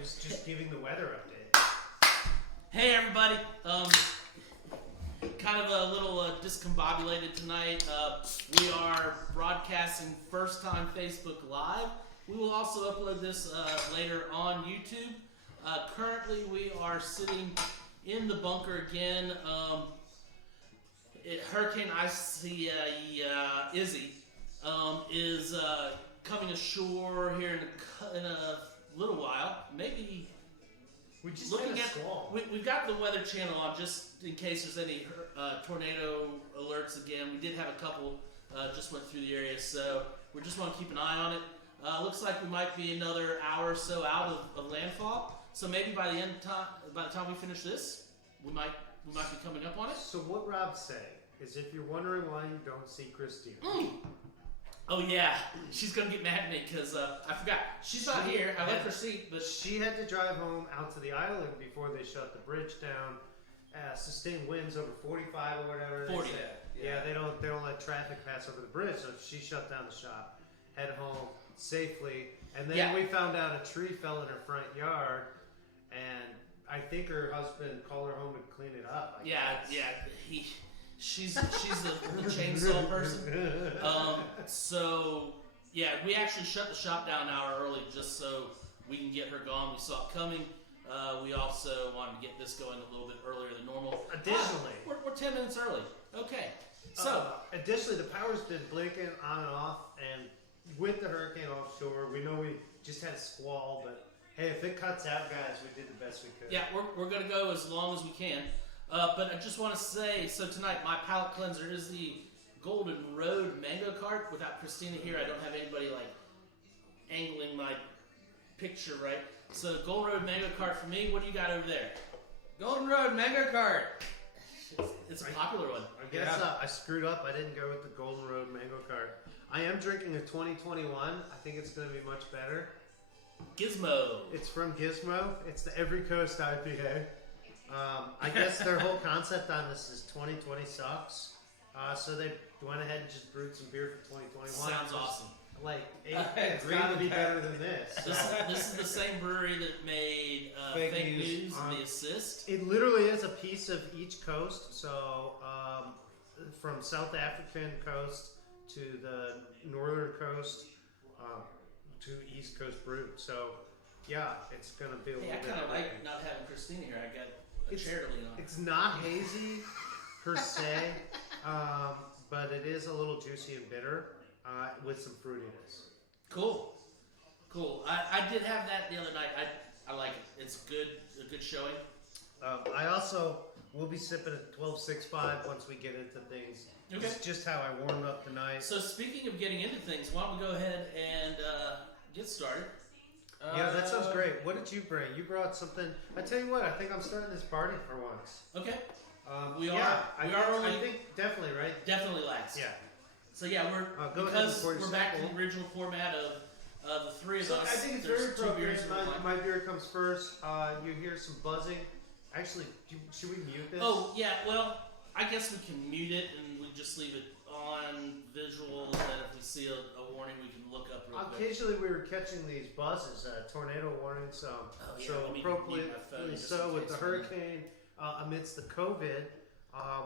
was just giving the weather update. Hey everybody, kind of a little discombobulated tonight. We are broadcasting first time Facebook Live. We will also upload this later on YouTube. Currently we are sitting in the bunker again. Hurricane Izzy is coming ashore here in a little while. Maybe We just looking had a at squall. we've got the Weather Channel on just in case there's any tornado alerts again. We did have a couple just went through the area, so we just want to keep an eye on it. Looks like we might be another hour or so out of landfall. So maybe by the time we finish this, we might be coming up on it. So what Rob's saying is, if you're wondering why you don't see Christina, Oh yeah, she's gonna get mad at me because I forgot she's not here. I left her seat, but she had to drive home out to the island before they shut the bridge down. Sustained winds over 45 or whatever. 40. Yeah, they don't let traffic pass over the bridge, so she shut down the shop, head home safely, and then we found out a tree fell in her front yard, and I think her husband called her home to clean it up. I guess. She's the chainsaw person. So yeah, we actually shut the shop down an hour early just so we can get her gone. We saw it coming. We also wanted to get this going a little bit earlier than normal. Additionally, we're 10 minutes early. Okay. So additionally, the power's been blinking on and off, and with the hurricane offshore, we know we just had a squall, but hey, if it cuts out, guys, we did the best we could. yeah, we're gonna go as long as we can. But I just want to say, so tonight my palate cleanser is the Golden Road Mango Cart. Without Christina here, I don't have anybody like angling my picture right. So Golden Road Mango Cart for me. What do you got over there? Golden Road Mango Cart. It's a popular one. I guess I screwed up. I didn't go with the Golden Road Mango Cart. I am drinking a 2021. I think it's going to be much better. Gizmo. It's from Gizmo. It's the Every Coast IPA. I guess their whole concept on this is 2020 sucks. So they went ahead and just brewed some beer for 2021. Sounds awesome. Like, It's it's got to gotta be be better than this. This is the same brewery that made Fake News and The Assist. It literally is a piece of each coast. So from South African coast to the northern coast to East Coast brew. So yeah, it's gonna be a little Hey, I bit. kind of like not having Christina here. I got a chair to lean on. It's not hazy per se, but it is a little juicy and bitter with some fruitiness. Cool. I did have that the other night. I like it. It's good. A good showing. I also will be sipping at 12.65 once we get into things. Okay. It's just how I warmed up tonight. So speaking of getting into things, why don't we go ahead and get started? Yeah, that sounds great. What did you bring? You brought something. I tell you what, I think I'm starting this party for once. Okay. I think definitely, right? Definitely last. Yeah. So yeah, because we're back to the original format of the three of So us. I think it's There's very two appropriate. beers in one line. My beer comes first. You hear some buzzing. Actually, should we mute this? Oh yeah, well I guess we can mute it and we just leave it on visual. That if we see a warning, we can look up real quick. Occasionally we were catching these buzzes, tornado warnings. So let me appropriately mute my phone just so in with the case. hurricane amidst the COVID,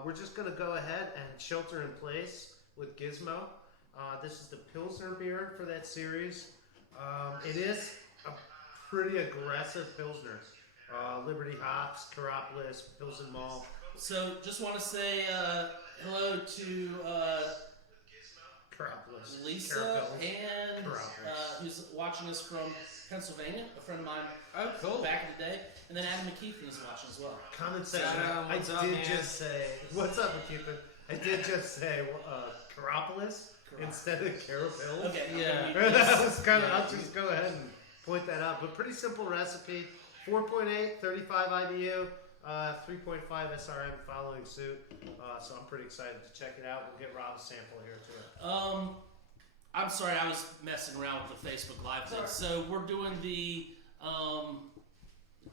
we're just going to go ahead and shelter in place with Gizmo. This is the Pilsner beer for that series. It is a pretty aggressive Pilsner. Liberty hops, Coropolis, Pilsen Malt. So just want to say hello to Coropolis. Lisa Carapels. and Coropolis. who's watching us from Pennsylvania, a friend of mine. Oh, cool. Back in the day, and then Adam McKeithen is watching as well. Comment section. What's I up, did man? just say, what's up, McKeithen? I did just say Coropolis instead of Carapels. Okay, Yeah. That was kind of, I'll just go ahead and point that out. But pretty simple recipe. 4.8, 35 IBU, 3.5 SRM following suit. So I'm pretty excited to check it out. We'll get Rob a sample here too. I'm sorry, I was messing around with the Facebook Live thing. So we're doing the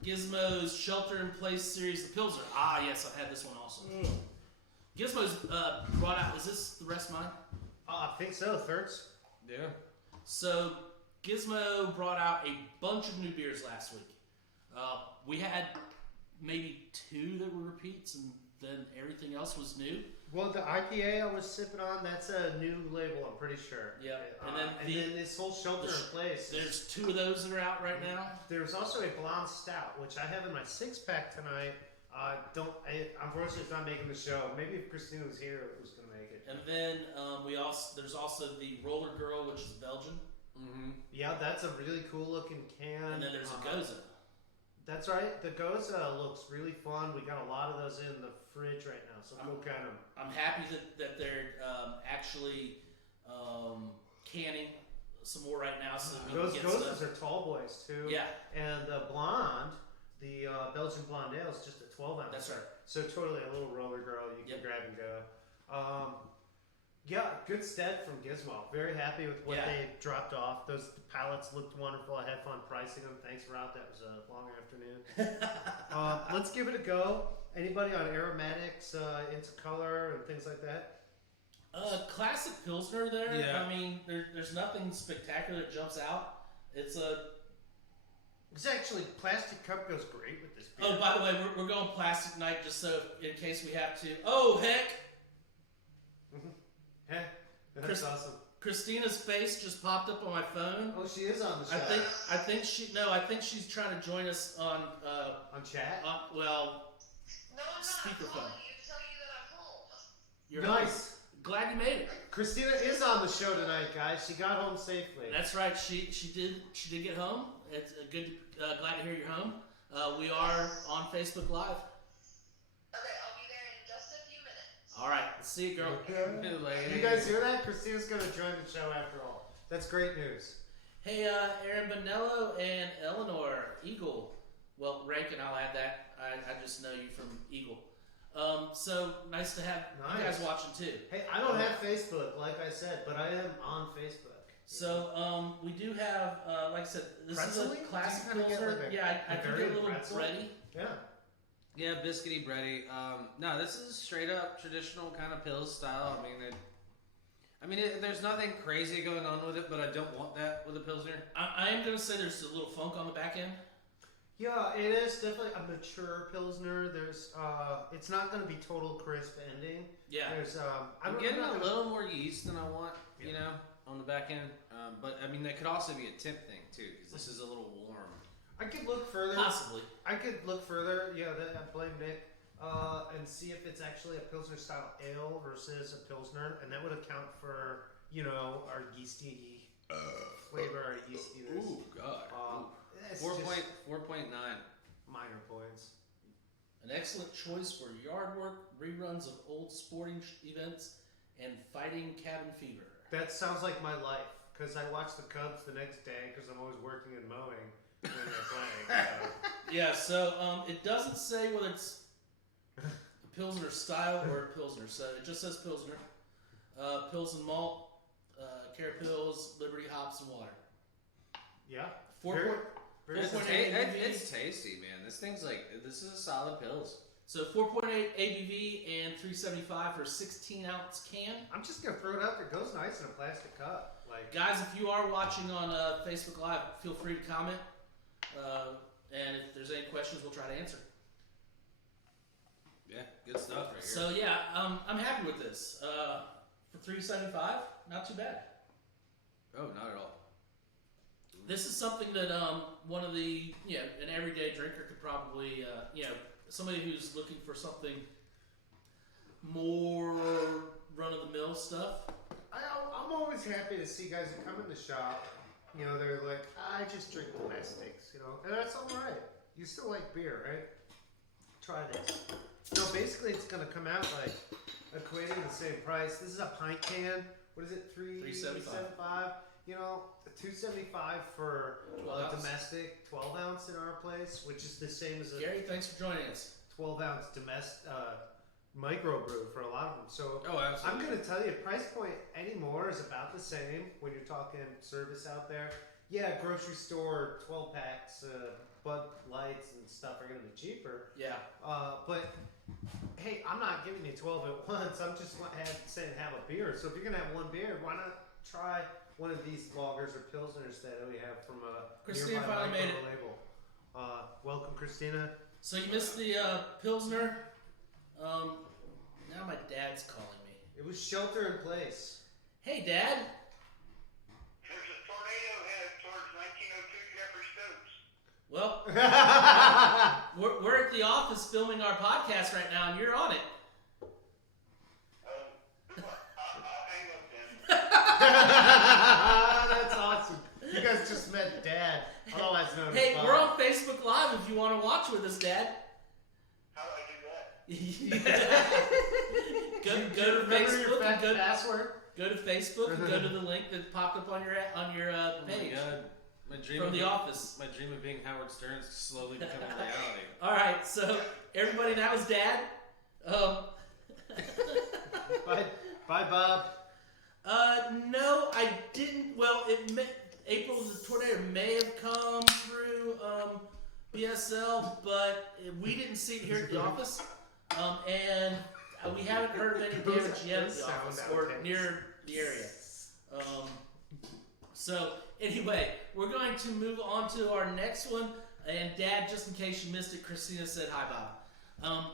Gizmo's Shelter in Place series, the Pilsner. Ah, yes, I've had this one also. Gizmo's brought out. Is this the rest of mine? I think so, Thirds. Yeah. So Gizmo brought out a bunch of new beers last week. We had maybe 2 that were repeats, and then everything else was new. Well, the IPA I was sipping on, that's a new label, I'm pretty sure. Yeah, And then this whole shelter in place. There's 2 of those that are out right now. There's also a blonde stout, which I have in my 6-pack tonight. Unfortunately, it's not making the show. Maybe if Christina was here, it was going to make it. And then there's also the Roller Girl, which is Belgian. Mm-hmm. Yeah, that's a really cool looking can. And then there's a Goza. That's right. The Goza looks really fun. We got a lot of those in the fridge right now, so go get them. I'm happy that they're actually canning some more right now. So we Those can get Gozas stuff. are tall boys too. Yeah, And the blonde, the Belgian blonde ale is just a 12 ounce. that's right. So totally a little roller girl you can Yep. grab and go. Yeah, good stead from Gizmo. Very happy with what Yeah. they dropped off. Those pallets looked wonderful. I had fun pricing them. Thanks, Rob. That was a long afternoon. Let's give it a go. Anybody on aromatics, into color and things like that? Classic Pilsner there. Yeah. I mean, there's nothing spectacular that jumps out. It's a. It's actually plastic cup goes great with this beer. Oh, by the way, we're going plastic night just so in case we have to. Oh, heck! Heh, that's Chris- awesome. Christina's face just popped up on my phone. Oh, she is on the show. I think she's trying to join us on On chat. well, No, I'm not. Speakerphone. I'm calling you to tell you that I'm home. you're Nice. glad you made it. Christina is on the show tonight, guys. She got home safely. That's right. She did get home. It's a good. Glad to hear you're home. We are on Facebook Live. Okay, I'll be there in just a few minutes. All right. See you, girl. You guys hear that? Christina's going to join the show after all. That's great news. Hey, Aaron Bonello and Eleanor Eagle. Well, Rankin, I'll add that. I just know you from Eagle. So nice to have you guys Nice. watching too. Hey, I don't have Facebook, like I said, but I am on Facebook. So we do have, like I said, this Pretzel-y? is a classic Do you kinda get Pilsner. like a- Yeah, I a can very get a little pretzel? bready. Yeah. Yeah, biscuity, bready. No, this is straight up traditional kind of Pils style. There's nothing crazy going on with it, but I don't want that with a Pilsner. I am going to say there's a little funk on the back end. Yeah, it is definitely a mature Pilsner. There's, it's not going to be total crisp ending. Yeah. There's, I'm not getting a gonna- little more yeast than I want, Yeah. on the back end. But that could also be a temp thing too, because this is a little warm. I could look further. Possibly. I could look further. Yeah, I blame Nick. And see if it's actually a Pilsner style ale versus a Pilsner, and that would account for our yeasty flavor, our yeastiness. Ooh, God. It's 4.9. minor points. An excellent choice for yard work, reruns of old sporting events, and fighting cabin fever. That sounds like my life, because I watch the Cubs the next day because I'm always working and mowing when they're playing. So. Yeah, so it doesn't say whether it's a Pilsner style or a Pilsner. So it just says Pilsner. Pilsen malt, Carapils, Liberty hops, and water. Yeah. 4 Very- point, very It's, 4.8 ABV. it's tasty, man. This is a solid Pils. So 4.8 ABV and 375 for a 16-ounce can. I'm just gonna throw it out there. It goes nice in a plastic cup. Like, Guys, if you are watching on Facebook Live, feel free to comment. And if there's any questions, we'll try to answer. Yeah, good stuff right here. So yeah, I'm happy with this. For 375, not too bad. Oh, not at all. This is something that one of the an everyday drinker could probably somebody who's looking for something more run of the mill stuff. I'm always happy to see guys that come in the shop. They're like, I just drink domestics, and that's all right. You still like beer, right? Try this. Basically, it's gonna come out like equating the same price. This is a pint can. What is it? $3.75. $2.75 for 12 a ounce. domestic 12 ounce in our place, which is the same as a Gary, thanks for joining us. 12 ounce domestic microbrew for a lot of them. So Oh, absolutely. I'm going to tell you, price point anymore is about the same when you're talking service out there. Yeah, grocery store 12 packs, Bud Lights and stuff are going to be cheaper. Yeah. But hey, I'm not giving you 12 at once. I'm just saying have a beer. So if you're going to have one beer, why not try one of these lagers or pilsners that we have from a Christina nearby finally made micro it. label? Well Welcome, Christina. So you missed the Pilsner. Now my dad's calling me. It was shelter in place. Hey, Dad. There's a tornado headed towards 1902 Jeffrey Stokes. Well, we're at the office filming our podcast right now, and you're on it. I'll hang up then. That's awesome. You guys just met Dad, otherwise known as Hey, Bob. we're on Facebook Live if you want to watch with us, Dad. How do I do that? go to Remember your Facebook and password? go to Facebook and go to the link that popped up on your Oh my page god. My dream from of The being, Office. My dream of being Howard Stern is slowly becoming reality. All right, so everybody, that was Dad. Bye, Bob. No, I didn't. Well, April the tornado may have come through BSL, but we didn't see it here at the office, and we haven't heard of any damage yet at the Sound office or outtakes. near the area. So anyway, we're going to move on to our next one. And Dad, just in case you missed it, Christina said hi, Bob.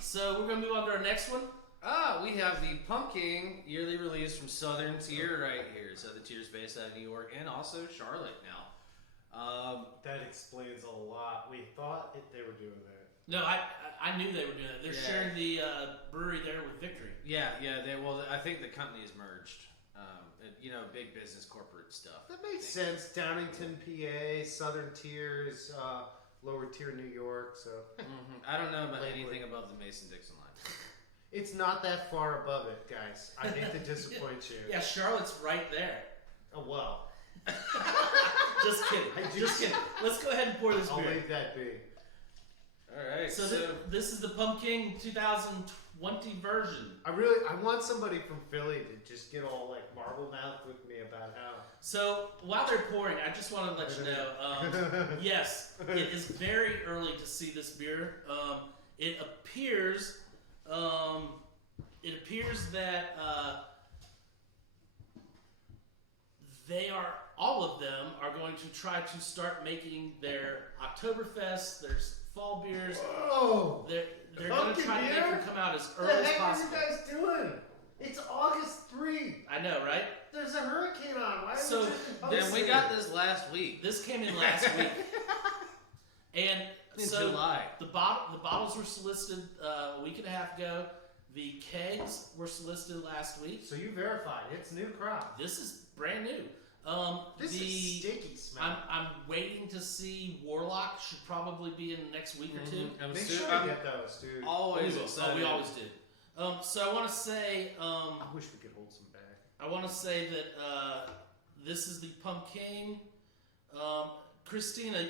So we're going to move on to our next one. We have the Pumpkin yearly release from Southern Tier right here. Southern Tier is based out of New York and also Charlotte now. That explains a lot. We thought they were doing that. No, I knew they were doing it. They're Yeah. sharing the brewery there with Victory. Yeah. I think the company is merged. Big business corporate stuff. That makes sense. Downington, PA, Southern Tiers, Lower Tier, New York. So I don't know about Lakewood. anything above the Mason-Dixon line. it's not that far above it, guys. I hate to disappoint you. Yeah, Charlotte's right there. Oh well. Just kidding. Just kidding. Let's go ahead and pour this I'll beer. leave that be. All right. So this is the Pumpkin 2020 version. I want somebody from Philly to just get all like marble mouth with me about how. So while they're pouring, I just want to let you know, yes, it is very early to see this beer. It appears that all of them are going to try to start making their Oktoberfest, their fall beers. Whoa! They're going to Pumpkin try to make beer? them come out as What early the as heck possible. are you guys doing? It's August 3. I know, right? There's a hurricane on. Why are So, we drinking Then we Post got here? this last week This came in last week, and in so July. the bottles were solicited a week and a half ago. The kegs were solicited last week. So you verified it's new crop. This is brand new. This is sticky smell. I'm waiting to see Warlock. Should probably be in the next week or two. I'm Make su- sure I'm you get those, dude. always we will. excited. We always did. So I want to say, I wish we could hold some back. I want to say that this is the Pumpkin. Christina,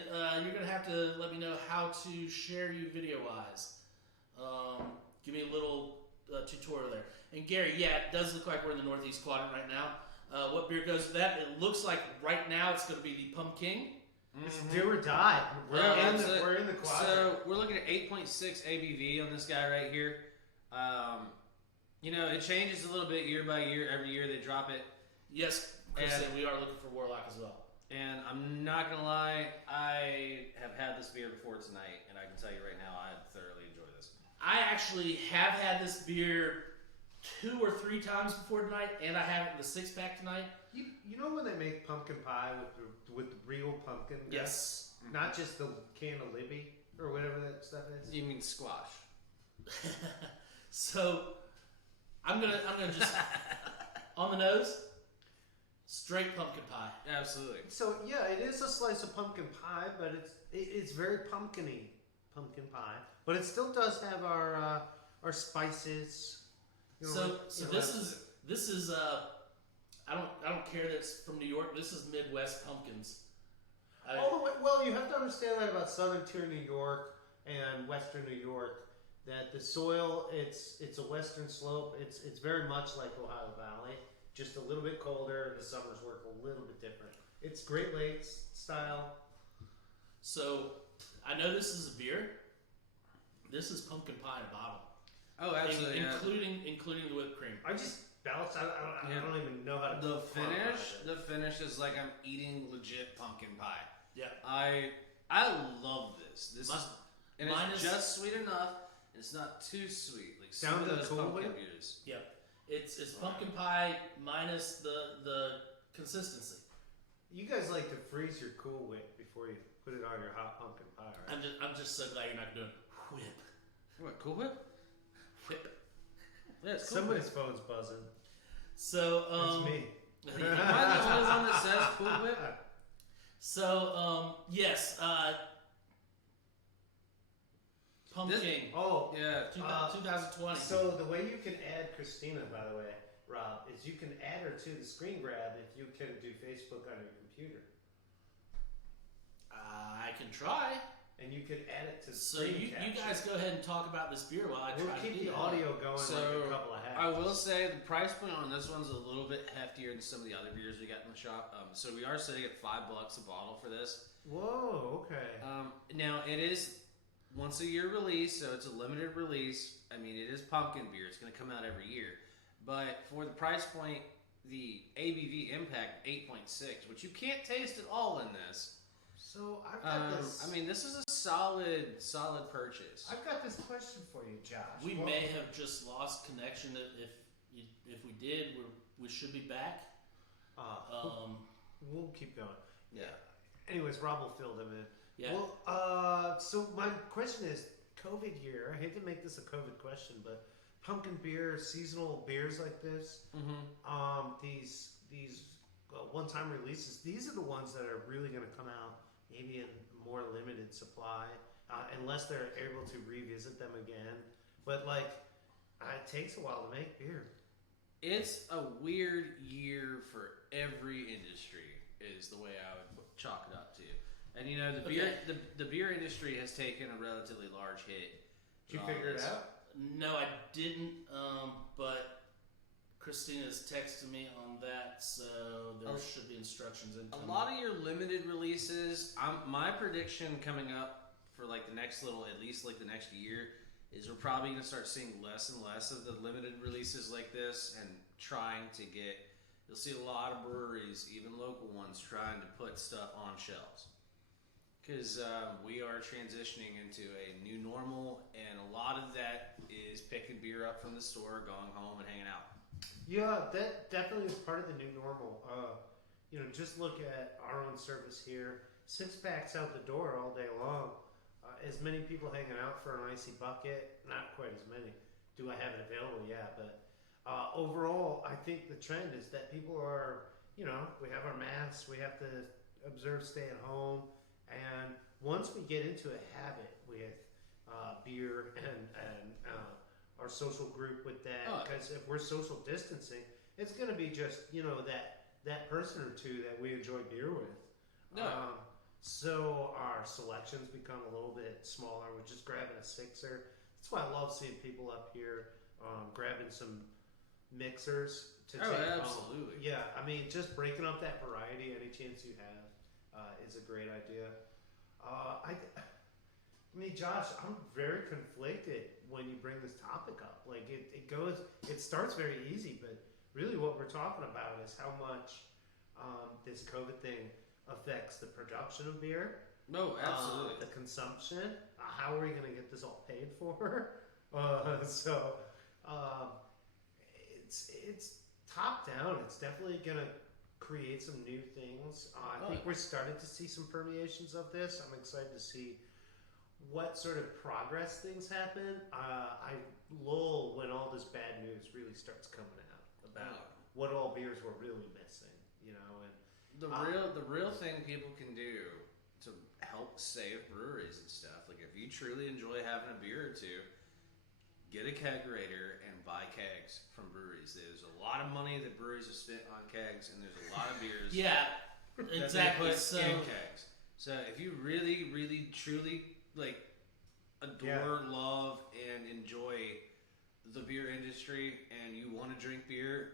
you're gonna have to let me know how to share you video-wise. Give me a little tutorial there. And Gary, yeah, it does look like we're in the Northeast Quadrant right now. What beer goes with that? It looks like right now it's going to be the Pumpkin. It's do or die. We're, Yeah, in, so- the, we're in the quadrant. So we're looking at 8.6 ABV on this guy right here. It changes a little bit year by year. Every year they drop it. Yes, Chris, we are looking for Warlock as well. And I'm not gonna lie, I have had this beer before tonight, and I can tell you right now, I thoroughly enjoy this. I actually have had this beer 2 or 3 times before tonight, and I have it in the 6-pack tonight. you know when they make pumpkin pie with the real pumpkin? Yes. Not just the can of Libby or whatever that stuff is. You mean squash? So I'm gonna just on the nose, straight pumpkin pie. Absolutely. So yeah, it is a slice of pumpkin pie, but it's very pumpkin-y pumpkin pie. But it still does have our spices. So this is I don't care that it's from New York. This is Midwest pumpkins. all the way. Well, you have to understand that about Southern Tier New York and Western New York. That the soil, it's a western slope. It's very much like Ohio Valley, just a little bit colder. The summers work a little bit different. It's Great Lakes style. So I know this is a beer. This is pumpkin pie in a bottle, Oh, absolutely. yeah. including the whipped cream. I just balanced. I Yeah. don't even know how to. The quantify it. finish is like I'm eating legit pumpkin pie. Yeah. I love this. this. This Mi- is and mine it's is- just sweet enough. And it's not too sweet. Like some Down of to those Cool pumpkin Whip? beers. Yep. It's pumpkin pie minus the consistency. You guys like to freeze your Cool Whip before you put it on your hot pumpkin pie, right? I'm just so glad you're not doing whip. What, Cool Whip? Whip. Yeah, it's Cool Somebody's Whip. phone's buzzing. Um, That's me. Am I the only one that says Cool Whip? So yes, pumpkin. Oh, Yeah. 2020. so the way you can add Christina, by the way, Rob, is you can add her to the screen grab if you can do Facebook on your computer, I can try. and you can add it to. So screen you capture. guys go ahead and talk about this beer while I We'll try to keep do the that. audio going So, like a couple of hacks. I will say the price point on this one's a little bit heftier than some of the other beers we got in the shop. So we are sitting at $5 a bottle for this. Whoa, okay. Now it is once a year release, so it's a limited release. I mean, it is pumpkin beer. It's going to come out every year, but for the price point, the ABV impact 8.6, which you can't taste at all in this. So I've got this. I mean, this is a solid purchase. I've got this question for you, Josh. We Well, may have just lost connection. If we did, we should be back. We'll keep going. Yeah. Anyways, Rob will fill them in. Yeah. Well, so my question is, COVID year. I hate to make this a COVID question, but pumpkin beer, seasonal beers like this, these one-time releases. These are the ones that are really going to come out maybe in more limited supply, unless they're able to revisit them again. But like, it takes a while to make beer. It's a weird year for every industry, is the way I would chalk it up to. And you know, the beer industry has taken a relatively large hit. Did you figure it out? No, I didn't. But Christina's texted me on that, so there should be instructions in. A lot of your limited releases, my prediction coming up for like the next at least like the next year, is we're probably going to start seeing less and less of the limited releases like this, and trying to get. You'll see a lot of breweries, even local ones, trying to put stuff on shelves. Because we are transitioning into a new normal, and a lot of that is picking beer up from the store, going home, and hanging out. Yeah, that definitely is part of the new normal. Just look at our own service here. 6-packs out the door all day long. As many people hanging out for an icy bucket, not quite as many. Do I have it available? Yeah, but overall, I think the trend is that people are, we have our masks, we have to observe stay at home, and once we get into a habit with beer and our social group with that, because if we're social distancing, it's going to be just that person or two that we enjoy beer with. No. So our selections become a little bit smaller. We're just grabbing a sixer. That's why I love seeing people up here grabbing some mixers to take home. Absolutely. Yeah, I mean, just breaking up that variety any chance you have is a great idea. I mean, Josh, I'm very conflicted when you bring this topic up. Like, it starts very easy, but really what we're talking about is how much this COVID thing affects the production of beer. No, absolutely. The consumption. How are we going to get this all paid for? It's top down. It's definitely going to create some new things. I think we're starting to see some permeations of this. I'm excited to see what sort of progress things happen. I lull when all this bad news really starts coming out about what all beers were really missing, and the real thing people can do to help save breweries and stuff, like if you truly enjoy having a beer or two, get a kegerator and buy kegs from breweries. There's a lot of money that breweries have spent on kegs, and there's a lot of beers Yeah, that they exactly. put So in kegs. So if you really, really, truly adore, love, and enjoy the beer industry, and you want to drink beer,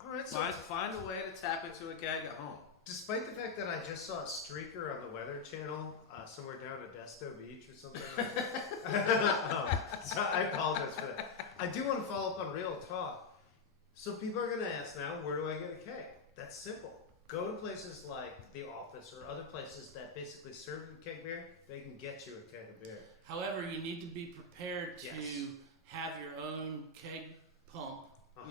all right. So find a way to tap into a keg at home. despite the fact that I just saw a streaker on the Weather Channel somewhere down at Desto Beach or something, so I apologize for that. I do want to follow up on real talk. So people are going to ask now, where do I get a keg? That's simple. go to places like the office or other places that basically serve you keg beer, they can get you a keg of beer. However, you need to be prepared to Yes. have your own keg pump.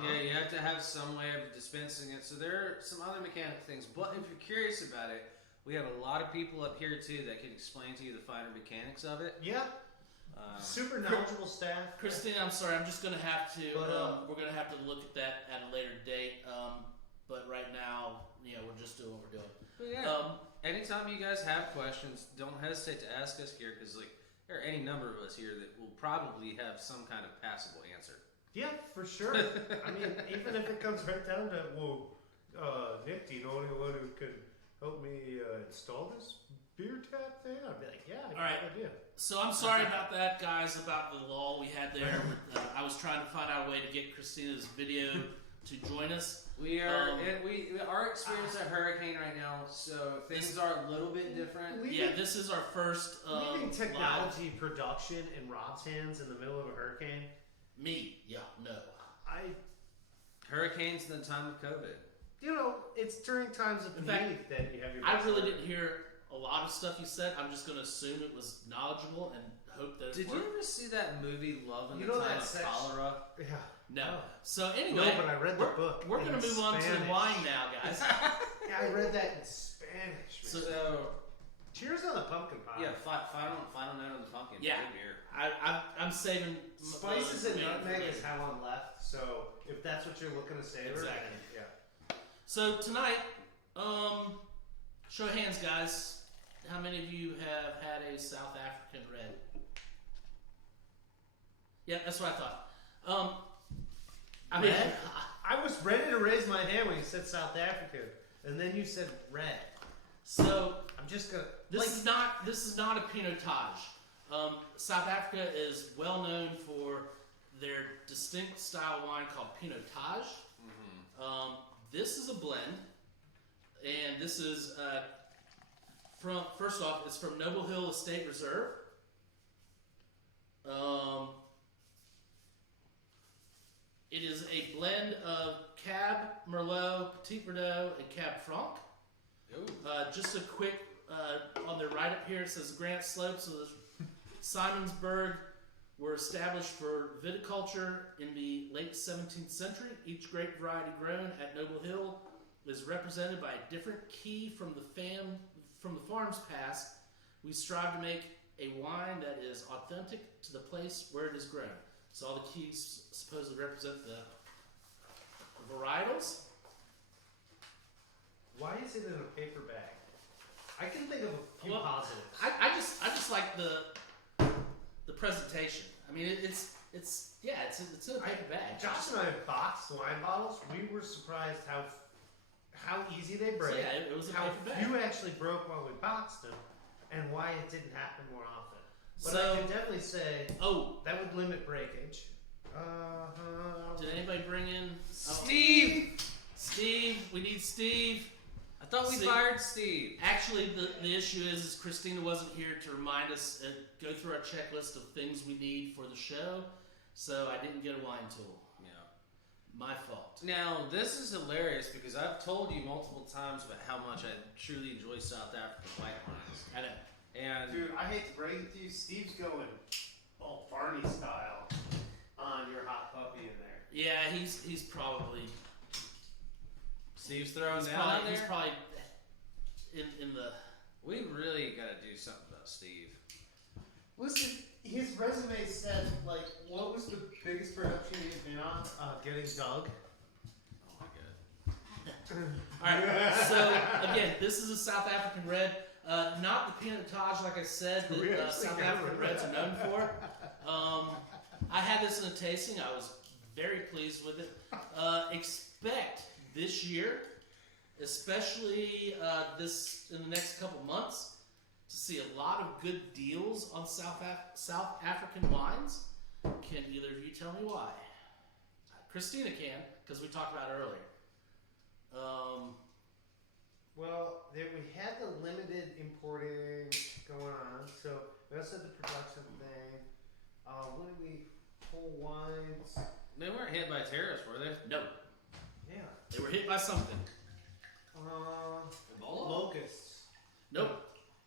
Yeah, you have to have some way of dispensing it. So there are some other mechanical things. But if you're curious about it, we have a lot of people up here too that can explain to you the finer mechanics of it. Yeah, super knowledgeable staff. Christine, I'm sorry, I'm just gonna have to. But, we're gonna have to look at that at a later date. But right now, we're just doing what we're doing. But yeah, anytime you guys have questions, don't hesitate to ask us here because there are any number of us here that will probably have some kind of passable answer. Yeah, for sure. I mean, even if it comes right down to, Nick, do you know anyone who could help me install this beer tap thing? I'd be like, yeah, I All right. have an idea. So I'm sorry about that, guys, about the lull we had there. I was trying to find out a way to get Christina's video to join us. We are we are experiencing a hurricane right now, so things are a little bit different. Yeah, this is our first Leaving live. technology production in Rob's hands in the middle of a hurricane, Me, yeah, no. Hurricanes in the time of COVID. It's during times of In fact, need that you have your. I best really work. didn't hear a lot of stuff you said. I'm just going to assume it was knowledgeable and hope that it Did you worked. ever see that movie Love in You the know Time that of section- Cholera? Yeah. No. Oh. So anyway, No, but I read the book. We're in going to move on to the Spanish. wine now, guys. Yeah, I read that in Spanish. So- man. So Cheers on the pumpkin pie. yeah, final note on the pumpkin. Yeah. Good beer. I'm saving Spices the and remaining nutmeg for is later. how I'm left. So if that's what you're looking to savor, Exactly. then yeah. So tonight, show of hands, guys. How many of you have had a South African red? Yeah, that's what I thought. I mean, I was ready to raise my hand when you said South African, and then you said red. so I'm just gonna. this is not a Pinotage. South Africa is well known for their distinct style wine called Pinotage. This is a blend, and this is first off, it's from Noble Hill Estate Reserve. It is a blend of Cab Merlot, Petit Verdot, and Cab Franc. Just a quick on the right up here, it says Grant Slopes of Simonsburg were established for viticulture in the late 17th century. Each grape variety grown at Noble Hill is represented by a different key from the farm's past. We strive to make a wine that is authentic to the place where it is grown. So all the keys supposedly represent the varietals. Why is it in a paper bag? I can think of a few Well, positives. I just like the presentation. I mean, it's in a paper bag. Josh and I boxed wine bottles. We were surprised how easy they break. So, yeah, it was a how paper bag. few actually broke while we boxed them, and why it didn't happen more often. But So- I can definitely say Oh, that would limit breakage. did anybody bring in Steve! Steve, we need Steve. I thought we See- fired Steve. Actually, the issue is Christina wasn't here to remind us and go through our checklist of things we need for the show, so I didn't get a wine tool. Yeah. My fault. Now, this is hilarious because I've told you multiple times about how much I truly enjoy South African white wines. I know. And Dude, I hate to break it to you, Steve's going all Barney style on your hot puppy in there. Yeah, he's probably Steve's throwing down out he's there. probably in the. We really got to do something about Steve. Listen, his resume said, like, what was the biggest production he's been on? Getting Doug. Oh my god. All right. So again, this is a South African red, not the Pinotage, like I said, We that actually South got African rid of reds are known for. I had this in a tasting. I was very pleased with it. Expect this year, especially in the next couple months, to see a lot of good deals on South African wines. Can either of you tell me why? Christina can, because we talked about it earlier. Well, we had the limited importing going on, so we also had the production thing. When did we pull wines? They weren't hit by tariffs, were they? No, Yeah. they were hit by something. Oh Ebola? Locusts. Nope.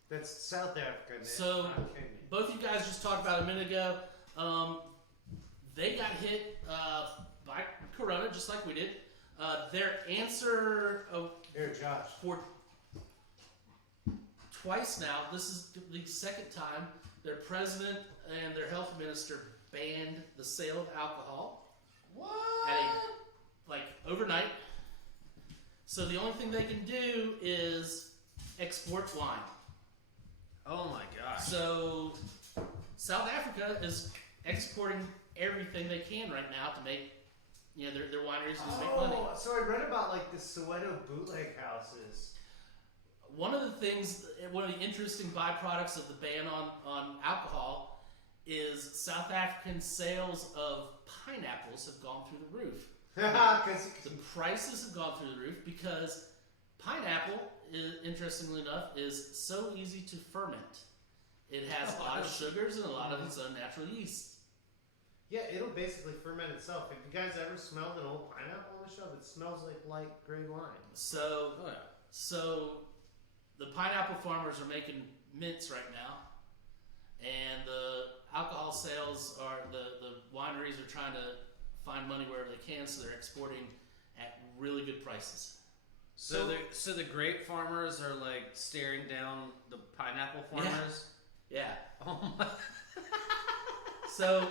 That's South Africa. Nick. So- Not Kenya. Both you guys just talked about a minute ago. They got hit by Corona just like we did. Their answer Here, Josh. for twice now, this is the second time, their president and their health minister banned the sale of alcohol What? like overnight. So the only thing they can do is export wine. Oh my gosh. So South Africa is exporting everything they can right now to make, their wineries to make money. Oh, so I read about like the Soweto bootleg houses. One of the interesting byproducts of the ban on alcohol is South African sales of pineapples have gone through the roof. Because The prices have gone through the roof because pineapple, interestingly enough, is so easy to ferment. It has a lot of sugars and a lot of its own natural yeast. yeah, it'll basically ferment itself. Have you guys ever smelled an old pineapple on the shelf? It smells like light gray wine. So Oh yeah. So the pineapple farmers are making mints right now, and the alcohol sales are the wineries are trying to find money wherever they can, so they're exporting at really good prices. So the grape farmers are like staring down the pineapple farmers. Yeah. Oh my. So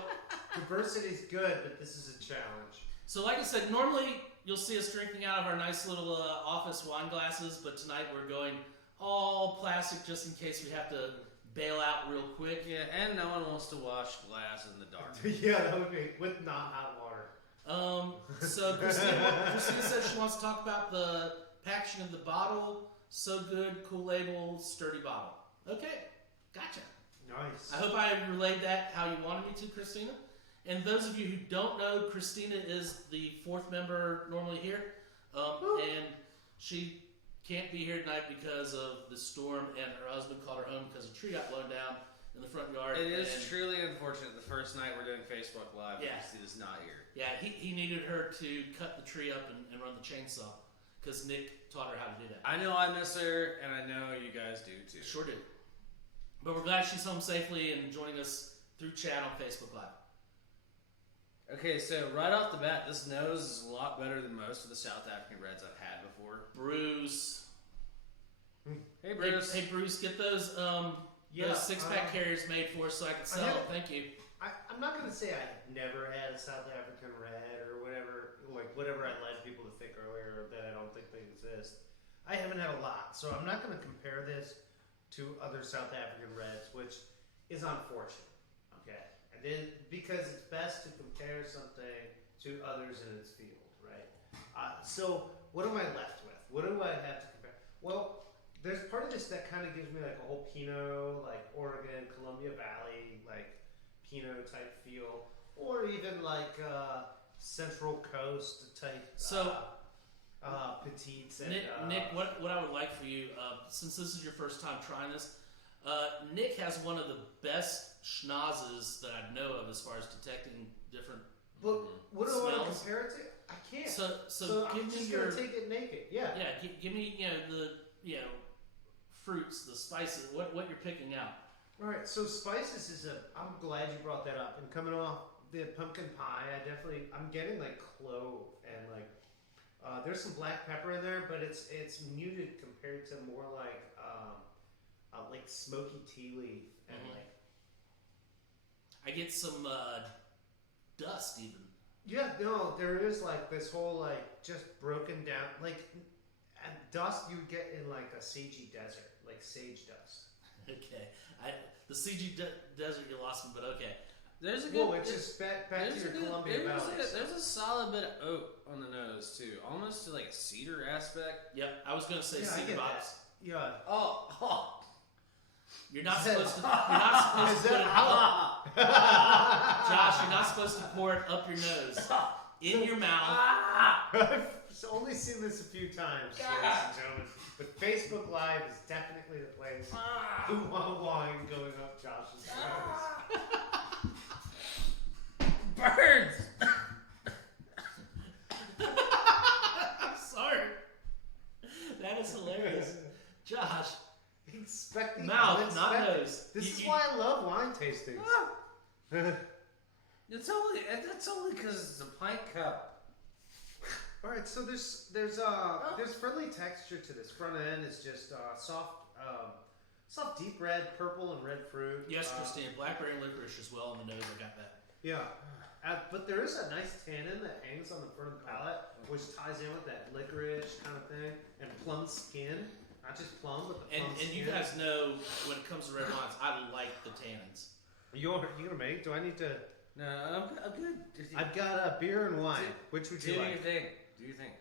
Diversity's good, but this is a challenge. like I said, normally you'll see us drinking out of our nice little office wine glasses, but tonight we're going all plastic just in case we have to bail out real quick. Yeah, and no one wants to wash glass in the dark. Yeah, that would be with not hot water. So Christina says she wants to talk about the packaging of the bottle. So good, cool label, sturdy bottle. Okay, gotcha. Nice. I hope I relayed that how you wanted me to, Christina. And those of you who don't know, Christina is the fourth member normally here, and she can't be here tonight because of the storm, and her husband called her home because a tree got blown down in the front yard. It is and, truly unfortunate. The first night we're doing Facebook Live, Yeah. Christy is not here. Yeah, he needed her to cut the tree up and run the chainsaw because Nick taught her how to do that. I know I miss her, and I know you guys do too. Sure did. But we're glad she's home safely and joining us through chat on Facebook Live. Okay, so right off the bat, this nose is a lot better than most of the South African Reds I've had before. Bruce. Hey, Bruce. Hey, Bruce, get those Yeah, those six-pack carriers made for us so I can sell them. Thank you. I'm not gonna say I never had a South African red or whatever I led people to think earlier that I don't think they exist. I haven't had a lot, so I'm not gonna compare this to other South African reds, which is unfortunate. Okay, and then because it's best to compare something to others in its field, right? So what am I left with? What do I have to compare? Well, there's part of this that kind of gives me like a whole Pinot, like Oregon, Columbia Valley, like Pinot type feel, or even like Central Coast type. So, petites and Nick, what I would like for you, since this is your first time trying this, Nick has one of the best schnozzes that I know of as far as detecting different. But what do I want to smells. compare it to? I can't. So I'm give me just your gonna take it naked. Yeah. give me the fruits, the spices, what you're picking out. All right. So spices is I'm glad you brought that up. And coming off the pumpkin pie, I'm getting like clove and like there's some black pepper in there, but it's muted compared to more like smoky tea leaf and Mhm. like. I get some dust even. Yeah, no, there is like this whole like just broken down like and dust you get in like a sagey desert, like sage dust. Okay, the CG desert you lost me, but okay. There's a good. Whoa, it's just back to there's your a good- Columbia there's Valley. there's a solid bit of oak on the nose too, almost to like a cedar aspect. Yep, I was gonna say Yeah, I cedar get box. that. Yeah. Oh, You're not Is that- supposed to. You're not supposed Is to put it that up. Josh, you're not supposed to pour it up your nose, in your mouth. I've only seen this a few times, ladies and gentlemen. But Facebook Live is definitely the place. Wine going up Josh's nose. birds. I'm sorry. That wine tastings. It's only because it's a pint cup. All right, so there's friendly texture to this. Front end is just soft deep red, purple and red fruit. Yes, Christine. Blackberry and licorice as well on the nose. I got that. Yeah, but there is a nice tannin that hangs on the front of the palate, which ties in with that licorice kind of thing, and plum skin. Not just plum, but the plum And skin. you guys know when it comes to red wines, I like the tannins. You gonna make? Do I need to? No, I'm good. I've got a beer and wine. Which would Do you your like? thing. Do your thing.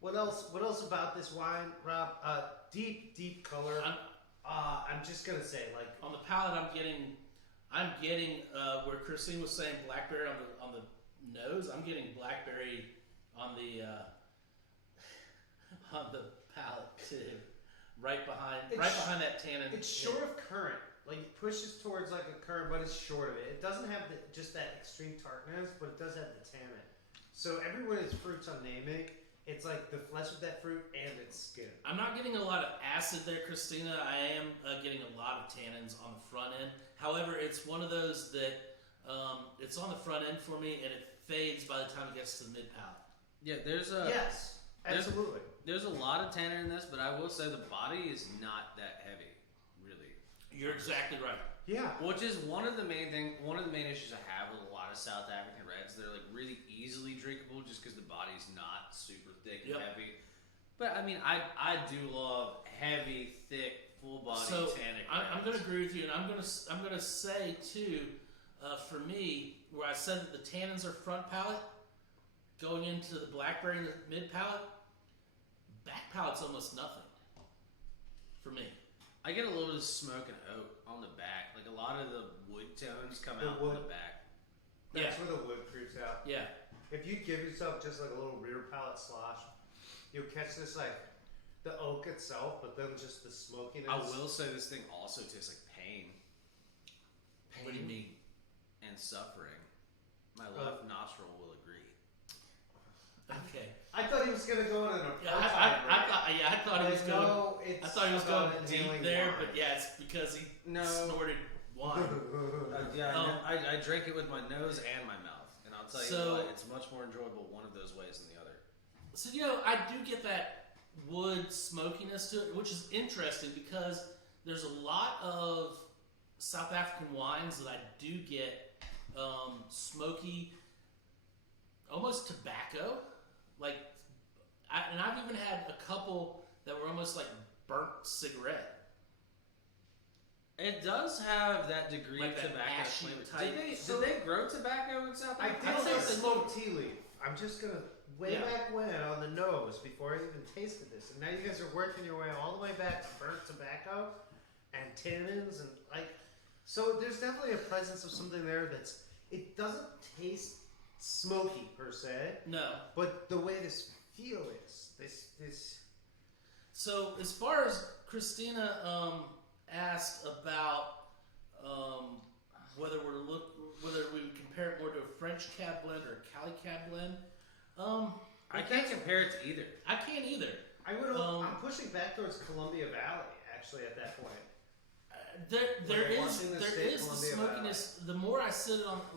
What else about this wine, Rob? Deep color. I'm just gonna say, like, On the palate, I'm getting where Christine was saying blackberry on the nose. I'm getting blackberry on the palate too, right behind that tannin. it's short of currant. Like, it pushes towards like a currant, but it's short of it. It doesn't have just that extreme tartness, but it does have the tannin. So everywhere it's fruits on naming, it's like the flesh of that fruit and its skin. I'm not getting a lot of acid there, Christina. I am getting a lot of tannins on the front end. However, it's one of those that it's on the front end for me, and it fades by the time it gets to the mid palate. Yeah, there's a Yes, absolutely. there's a lot of tannin in this, but I will say the body is not that heavy, really. You're exactly right. Yeah. Which is one of the main issues I have with a lot of South African reds. They're like really easily drinkable just because the body's not super thick and Yep. heavy. But I mean, I do love heavy, thick, full body So tannic. I'm going to reds. agree with you, and I'm going to say too, for me, where I said that the tannins are front palate, going into the blackberry in the mid palate, back palate's almost nothing for me. I get a little bit of smoke and oak on the back. Like a lot of the wood tones come The out wood. on the back. That's where the wood creeps out. Yeah, If you give yourself just like a little rear palate slosh, you'll catch this like the oak itself, but then just the smokiness. I will say this thing also tastes like pain what do you mean? and suffering. My left nostril will agree. Okay. I thought he was gonna go in an Yeah, I thought he was going. It's I thought he was about going deep inhaling there, wine. but yeah, it's because he No. snorted wine. I drank it with my nose and my mouth, and I'll tell you So- what, it's much more enjoyable one of those ways than the other. So I do get that wood smokiness to it, which is interesting because there's a lot of South African wines that I do get smoky, almost tobacco. Like, I've even had a couple that were almost like burnt cigarette. It does have that degree Like of that tobacco ashy flavor. type. Did they grow tobacco in South I Africa? did don't say know if they smoked tea leaf. I'm just gonna way Yeah. back when on the nose before I even tasted this, and now you guys are working your way all the way back to burnt tobacco and tannins and like. So there's definitely a presence of something there that's. It doesn't taste smoky per se, No. but the way this feel is this. So as far as Christina asked about whether we would compare it more to a French Cab blend or a Cali Cab blend, I can't compare it to either. I can't either. I would. Um, I'm pushing back towards Columbia Valley actually at that point. There Like is Washington there State, is the Columbia smokiness. The more I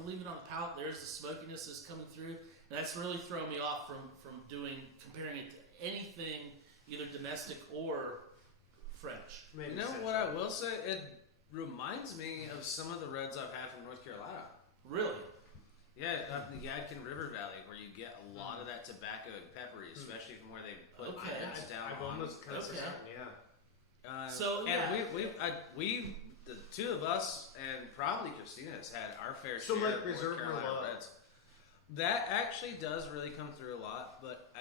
leave it on the palate, there's the smokiness that's coming through. And that's really thrown me off from comparing it to anything either domestic or French. Maybe You know Central. what I will say? It reminds me of some of the reds I've had from North Carolina. Really, Yeah, up in the Yadkin River Valley, where you get a lot of that tobacco and peppery, especially from where they put Okay. onions down I've on. almost kind of Okay. forgotten, yeah. So, and we the two of us and probably Christina has had our fair So, share like, of North Reserve Carolina Merlot. reds. That actually does really come through a lot, but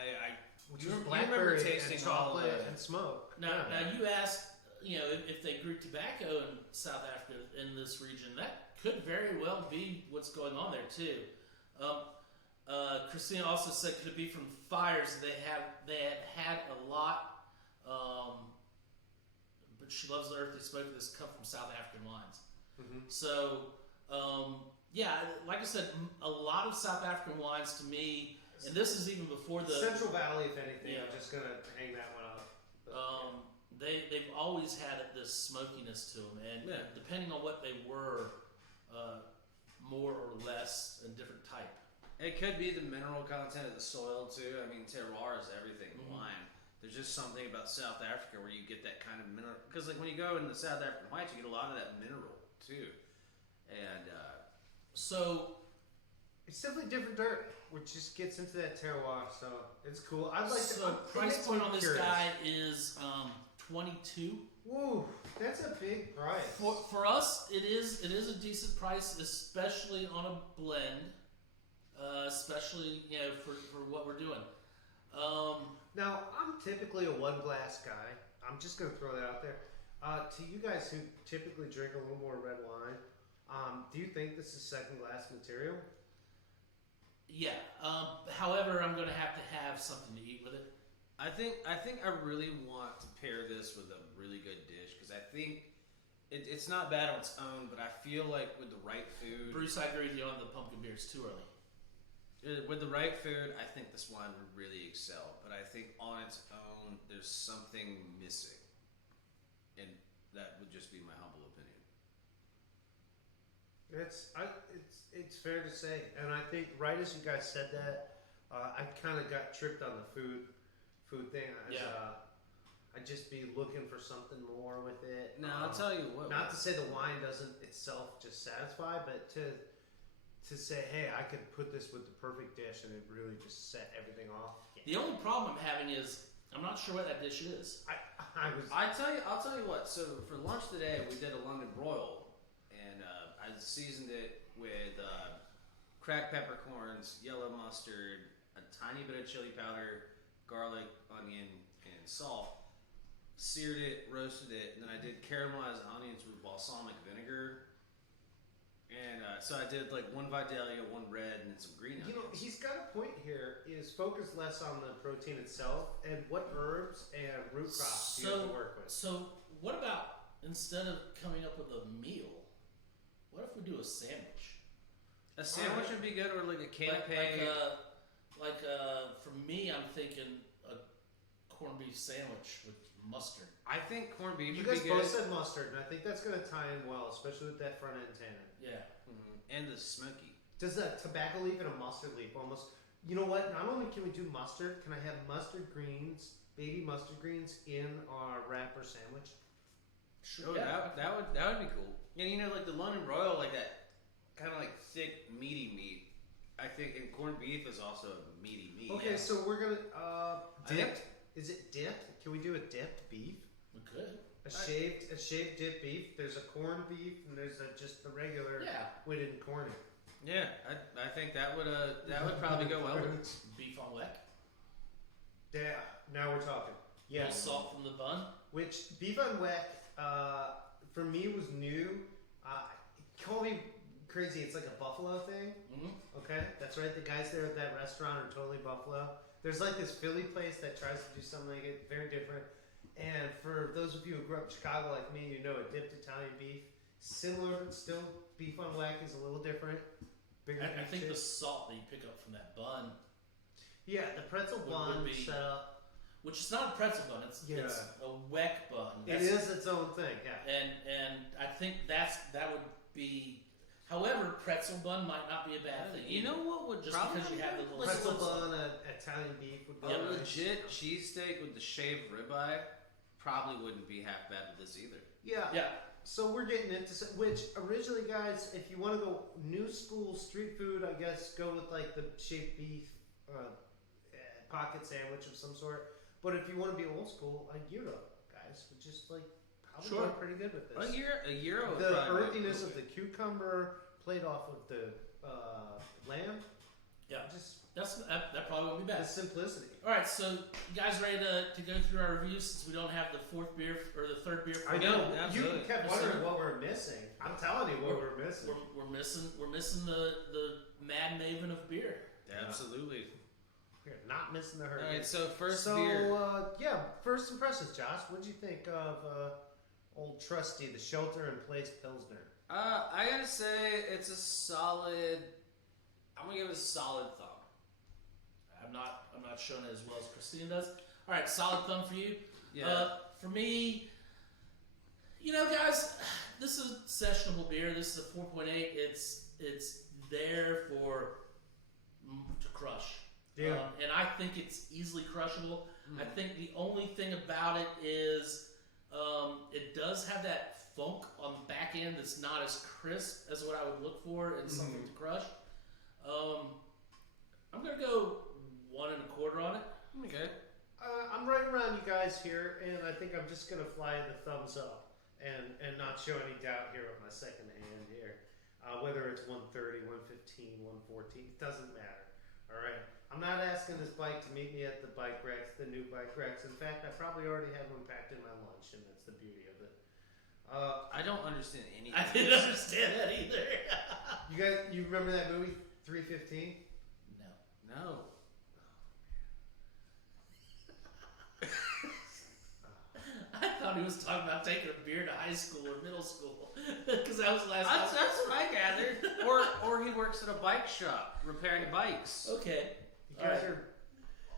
Which you is remember blackberry tasting and all chocolate the- and smoke. now you asked, if they grew tobacco in South Africa in this region, that could very well be what's going on there too. Christina also said could it be from fires they had a lot, but she loves the earthly smoke that's come from South African wines. Mhm. So like I said, a lot of South African wines to me, and this is even before the Central Valley, if anything, Yeah. I'm just gonna hang that one up. But, they've always had this smokiness to them, and Yeah. depending on what they were, more or less a different type. It could be the mineral content of the soil too. I mean, terroir is everything. Mhm. Wine. There's just something about South Africa where you get that kind of mineral. Because like when you go in the South African whites, you get a lot of that mineral too. And So It's simply different dirt, which just gets into that terroir, so it's cool. I'd like so to. price point on this curious. guy is 22. Woo, that's a big price. For us, it is a decent price, especially on a blend, especially for what we're doing. Now, I'm typically a one glass guy. I'm just gonna throw that out there. To you guys who typically drink a little more red wine, do you think this is second glass material? Yeah. However, I'm going to have something to eat with it. I think I really want to pair this with a really good dish because I think it's not bad on its own, but I feel like with the right food, Bruce, I agree with you on the pumpkin beer. It's too early. with the right food, I think this wine would really excel. But I think on its own, there's something missing, and that would just be my humble opinion. It's fair to say, and I think right as you guys said that, I kind of got tripped on the food thing. I'd just be looking for something more with it. Now I'll tell you what. Not to say the wine doesn't itself just satisfy, but to say, hey, I could put this with the perfect dish and it really just set everything off. The only problem I'm having is I'm not sure what that dish is. I'll tell you what. So for lunch today, we did a London broil, and I seasoned it with cracked peppercorns, yellow mustard, a tiny bit of chili powder, garlic, onion, and salt. Seared it, roasted it, and then I did caramelized onions with balsamic vinegar. And so I did like one Vidalia, one red, and then some green onions. You know, he's got a point here. Is focus less on the protein itself and what herbs and root crops do you have to work with. So what about instead of coming up with a meal, what if we do a sandwich? A sandwich would be good, or like a canapé. For me, I'm thinking a corned beef sandwich with mustard. I think corned beef You would guys be good. both said mustard, and I think that's going to tie in well, especially with that front end tannin. Yeah. And the smoky. Does that tobacco leaf and a mustard leaf almost? You know what? Not only can we do mustard, can I have mustard greens, baby mustard greens, in our wrap or sandwich? Sure. Oh, that would be cool. And you know, like the London broil, like that kind of like thick, meaty meat. I think, and corned beef is also meaty meat. Okay, Yeah. so we're gonna I think- dipped. Is it dipped? Can we do a dipped beef? We could. A shaved dipped beef. There's a corned beef, and there's just the regular. Yeah. We didn't corn it. Yeah, I think that would probably go well with it. Beef on weck. Yeah. Now we're talking. A little Yes. salt from the bun. Which beef on weck for me was new. Call me crazy. It's like a buffalo thing. Mm-hmm. Okay, that's right. The guys there at that restaurant are totally buffalo. There's like this Philly place that tries to do something like it, very different. And for those of you who grew up in Chicago like me, you know a dipped Italian beef. Similar, but still beef on whack is a little different. Bigger I think the chips. salt that you pick up from that bun, Yeah, the pretzel would bun be- set up. which is not a pretzel bun, it's a weck bun. It is its own thing, yeah. And I think that would be. However, pretzel bun might not be a bad thing. You either. know what would Just probably because you have the little Pretzel slits on it. bun, Italian beef would be a nice. legit cheesesteak with the shaved ribeye probably wouldn't be half bad with this either. Yeah. Yeah. So we're getting into which originally, guys, if you want to go new school street food, I guess go with like the shaved beef pocket sandwich of some sort. But if you want to be old school, a gyro, guys, would just like probably Sure. go pretty good with this. A euro. would The probably be earthiness cool. of the cucumber played off of the lamb. Yeah. Just That probably won't be the bad. simplicity. All right, so you guys ready to go through our reviews since we don't have the fourth beer or the third beer? I for know Yeah, absolutely. you kept wondering what we're missing. I'm telling you what we're missing. We're missing the Mad Maven of beer. Absolutely. We're not missing the herd. All right, so first So, beer. first impressions, Josh. What'd you think of old trusty, the shelter-in-place Pilsner? I gotta say it's a solid. I'm gonna give it a solid thumb. I'm not showing it as well as Christine does. All right, solid thumb for you. Yeah. For me, guys, this is sessionable beer. This is a 4.8. It's there for to crush. Yeah. And I think it's easily crushable. I think the only thing about it is it does have that funk on the back end that's not as crisp as what I would look for in something to crush. I'm gonna go 1 1/4 on it. Okay. I'm right around you guys here, and I think I'm just gonna fly the thumbs up and not show any doubt here with my second hand here. Whether it's 130, 115, 114, it doesn't matter. All right. I'm not asking this bike to meet me at the bike racks, the new bike racks. In fact, I probably already had one packed in my lunch, and that's the beauty of it. I don't understand anything. I didn't understand that either. You remember that movie 315? No. No. I thought he was talking about taking a beer to high school or middle school because that was the last That's, time. that's what I gathered. Or he works at a bike shop repairing bikes. Okay. You guys are.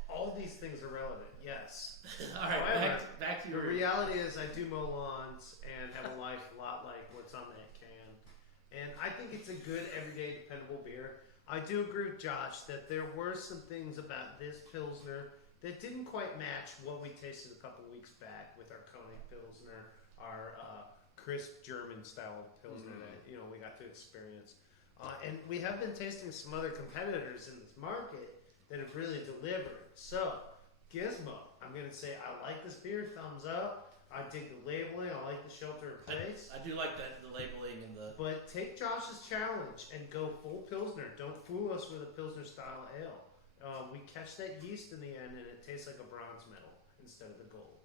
All these things are relevant. Yes. All right. However, Back to The your reality is, I do mow lawns and have a life a lot like what's on that can, and I think it's a good, everyday, dependable beer. I do agree with Josh that there were some things about this Pilsner that didn't quite match what we tasted a couple weeks back with our Koenig Pilsner, our crisp German style Pilsner that we got to experience. And we have been tasting some other competitors in this market that have really delivered. So, Gizmo, I'm going to say I like this beer, thumbs up. I dig the labeling, I like the shelter in place. I do like the labeling and the. But take Josh's challenge and go full Pilsner. Don't fool us with a Pilsner style ale. We catch that yeast in the end and it tastes like a bronze medal instead of the gold.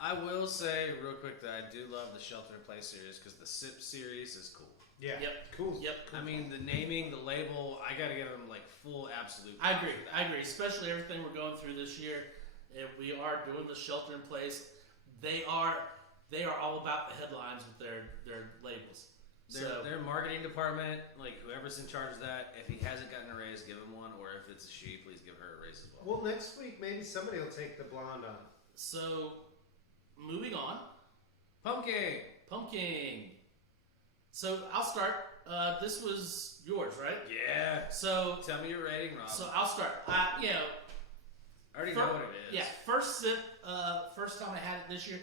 I will say real quick that I do love the Shelter in Place series because the SIP series is cool. Yeah. Yep. Cool. Yep. I mean, the naming, the label, I gotta give them like full absolute. I agree. Especially everything we're going through this year. If we are doing the shelter in place, they are all about the headlines with their labels. Their marketing department, like whoever's in charge of that, if he hasn't gotten a raise, give him one, or if it's a she, please give her a raise as well. Well, next week maybe somebody will take the blonde on. So, moving on. Pumpkin. So I'll start. This was yours, right? Yeah. So Tell me your rating, Rob. So I'll start. I already know what it is. Yeah, first sip. First time I had it this year.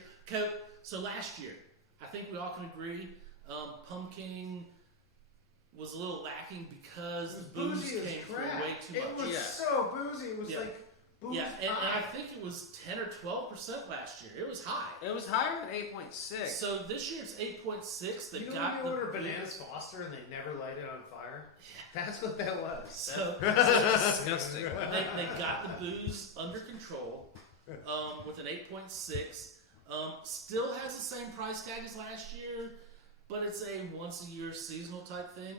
So last year, I think we all can agree, pumpkin was a little lacking because the booze Boozy as came through crap. way too It much. was Yeah. so boozy. It was Yeah. like booze Yeah, and I high. think it was 10 or 12% last year. It was high. It was higher than 8.6. So this year it's 8.6. They You know got when you order the Bananas Foster and they never light it on fire? That's what that was. So disgusting. they got the booze under control with an 8.6. Still has the same price tag as last year, but it's a once a year seasonal type thing.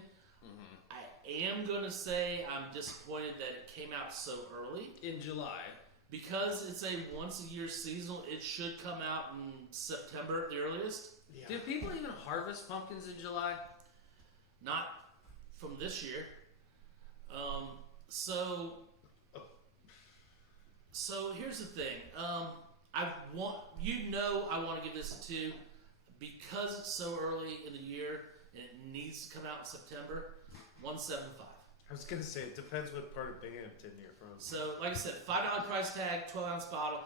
I am going to say I'm disappointed that it came out so early. In July. Because it's a once a year seasonal, it should come out in September at the earliest. Yeah. Do people even harvest pumpkins in July? Not from this year. So here's the thing. I want to give this a 2 because it's so early in the year and it needs to come out in September. 175. I was gonna say it depends what part of Binghamton you're from. So, like I said, $5 price tag, 12-ounce bottle.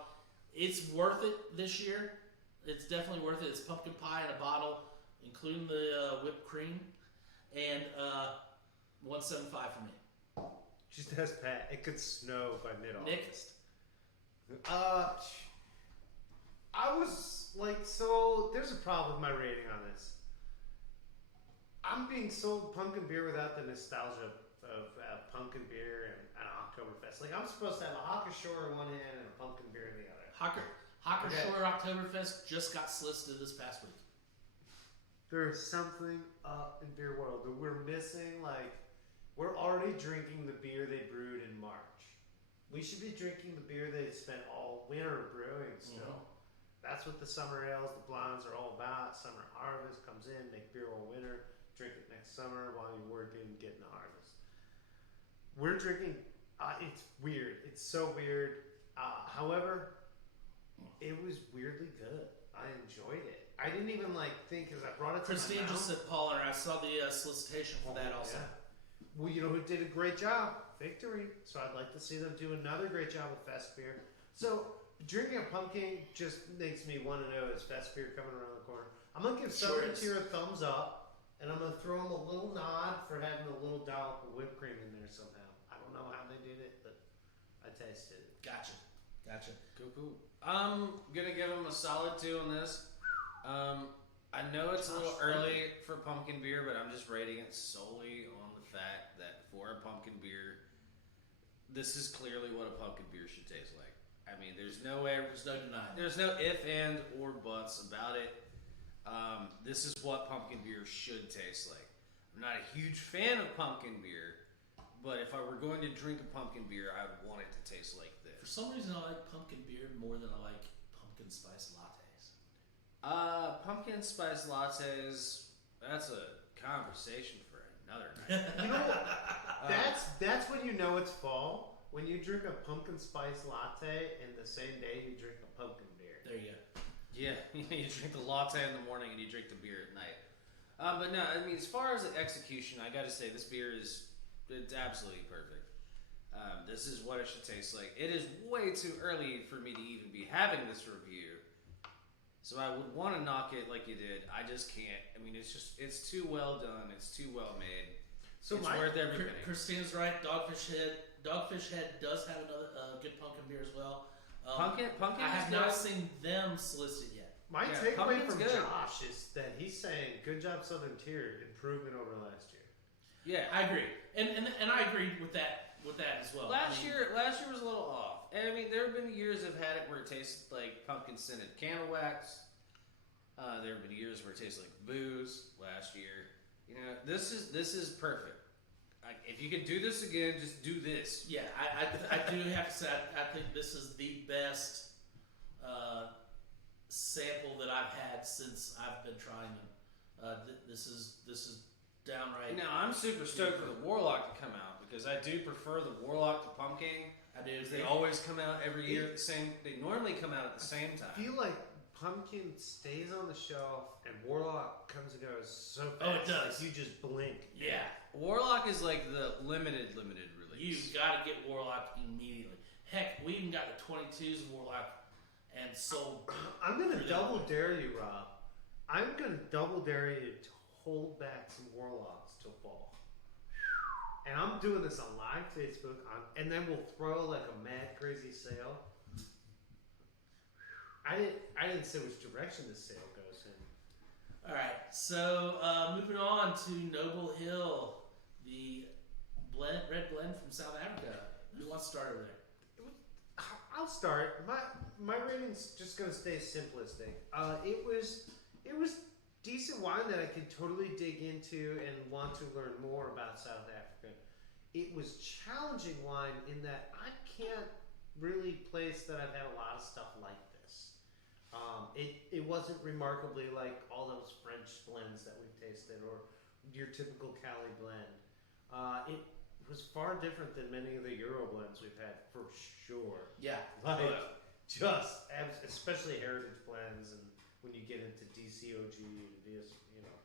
It's worth it this year. It's definitely worth it. It's pumpkin pie in a bottle, including the whipped cream, and 175 for me. Just ask Pat. It could snow by Nick? mid-August. I was like, so there's a problem with my rating on this. I'm being sold pumpkin beer without the nostalgia of pumpkin beer and an Oktoberfest. Like, I'm supposed to have a Hacker-Shore in one hand and a pumpkin beer in the other. Hocker Okay. Shore Oktoberfest just got solicited this past week. There's something up in beer world that we're missing. Like, we're already drinking the beer they brewed in March. We should be drinking the beer they spent all winter brewing still. That's what the summer ales, the blondes are all about. Summer harvest comes in, make beer all winter, drink it next summer while you're working, getting the harvest. We're drinking, it's weird. It's so weird. However, It was weirdly good. I enjoyed it. I didn't even think because I brought it to Christine my just mouth. said Polliner. I saw the solicitation for that also. Yeah. Well, you know who did a great job? Victory. So I'd like to see them do another great job with Fest beer. So drinking a pumpkin just makes me want to know is Fest beer coming around the corner. I'm gonna give Sure Southern is. Tier a thumbs up, and I'm gonna throw them a little nod for having a little dollop of whipped cream in there somehow. I don't know how they did it, but I tasted it. Gotcha. Cool. I'm gonna give them a solid 2 on this. I know it's a little early for pumpkin beer, but I'm just rating it solely on the fact that for a pumpkin beer, this is clearly what a pumpkin beer should taste like. I mean, there's no way, There's no denying. there's no if, and, or buts about it. This is what pumpkin beer should taste like. I'm not a huge fan of pumpkin beer, but if I were going to drink a pumpkin beer, I would want it to taste like For this. some reason, I like pumpkin beer more than I like pumpkin spice lattes. Pumpkin spice lattes, that's a conversation for another night. You know what? That's when you know it's fall. When you drink a pumpkin spice latte and the same day you drink a pumpkin beer. There you go. Yeah, you drink the latte in the morning and you drink the beer at night. But no, I mean, as far as the execution, I gotta say, this beer it's absolutely perfect. This is what it should taste like. It is way too early for me to even be having this review. So I would want to knock it like you did. I just can't. I mean, it's too well done. It's too well made. So it's my- worth every penny. Christina's right. Dogfish Head does have another good pumpkin beer as well. Pumpkin I have is not good. seen them solicited yet. My Yeah, takeaway pumpkin's from good. Josh is that he's saying, "Good job, Southern Tier, improvement over last year." Yeah. I agree, and I agreed with that as well. Last I mean, year was a little off. And I mean, there have been years I've had it where it tasted like pumpkin scented candle wax. There have been years where it tasted like booze. Last year, you know, this is perfect. If you could do this again, just do this. yeah, I do have to say I think this is the best sample that I've had since I've been trying them. This is downright. Now I'm super stoked for the Warlock to come out because I do prefer the Warlock to Pumpkin. I do. They always come out every year at the same. They normally come out at the same I time. feel like Pumpkin stays on the shelf and Warlock comes and goes so fast. Oh, it does. Like you just blink. Yeah, Warlock is like the limited release. you've got to get Warlock immediately. Heck, we even got the 22s of Warlock and sold. I'm gonna Really? double dare you, Rob. I'm gonna double dare you to hold back some Warlocks till fall. And I'm doing this on live Facebook, and then we'll throw like a mad crazy sale. I didn't say which direction this sale goes in. All right, so moving on to Noble Hill, the red blend from South Africa. Who wants to start over there? I'll start. My rating's just gonna stay simplistic. It was decent wine that I could totally dig into and want to learn more about South Africa. It was challenging wine in that I can't really place that I've had a lot of stuff like this. It wasn't remarkably like all those French blends that we've tasted or your typical Cali blend. It was far different than many of the Euro blends we've had for sure. Yeah, Like, especially heritage blends, and when you get into DCOG and DS, you know.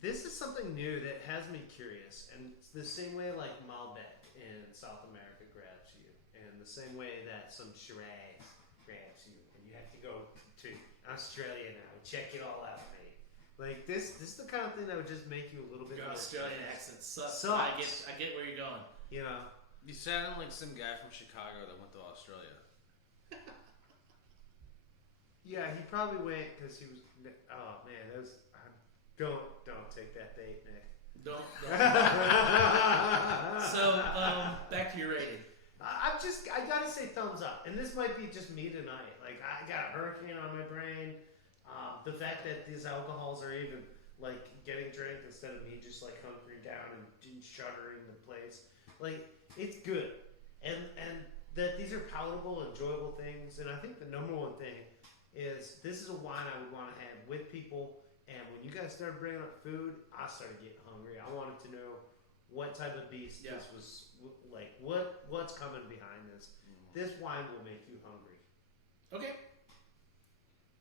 This is something new that has me curious, and it's the same way like Malbec in South America grabs you, and the same way that some Shiraz grabs you, and you have to go to Australia now and check it all out, mate. Like this is the kind of thing that would just make you a little bit your more Australian curious. accent sucks. Sucks. I get where you're going. You know. You sound like some guy from Chicago that went to Australia. Yeah, he probably went because he was. Oh man, that was. Don't take that bait, Nick. Don't. So back to your rating. I gotta say thumbs up, and this might be just me tonight. Like I got a hurricane on my brain. The fact that these alcohols are even like getting drank instead of me just like hunkering down and shuddering the place. Like it's good, and that these are palatable, enjoyable things. And I think the number one thing is this is a wine I would want to have with people. And when you guys started bringing up food, I started getting hungry. I wanted to know what type of beast Yeah. this was like. What's coming behind this? this wine will make you hungry. Okay.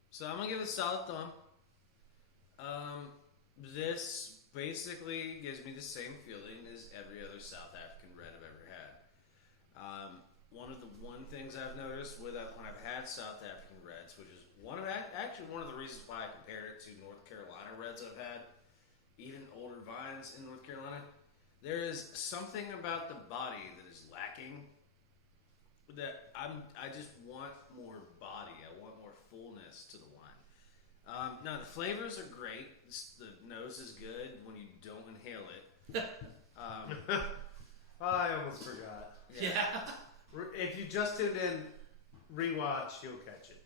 So I'm gonna give it a solid thumb. This basically gives me the same feeling as every other South African red I've ever had. One things I've noticed when I've had South African reds, which is one of the reasons why I compared it to North Carolina reds I've had, even older vines in North Carolina. There is something about the body that is lacking. That I just want more body. I want more fullness to the wine. Now the flavors are great. The nose is good when you don't inhale it. I almost forgot. Yeah. If you just tuned in, rewatch, you'll catch it.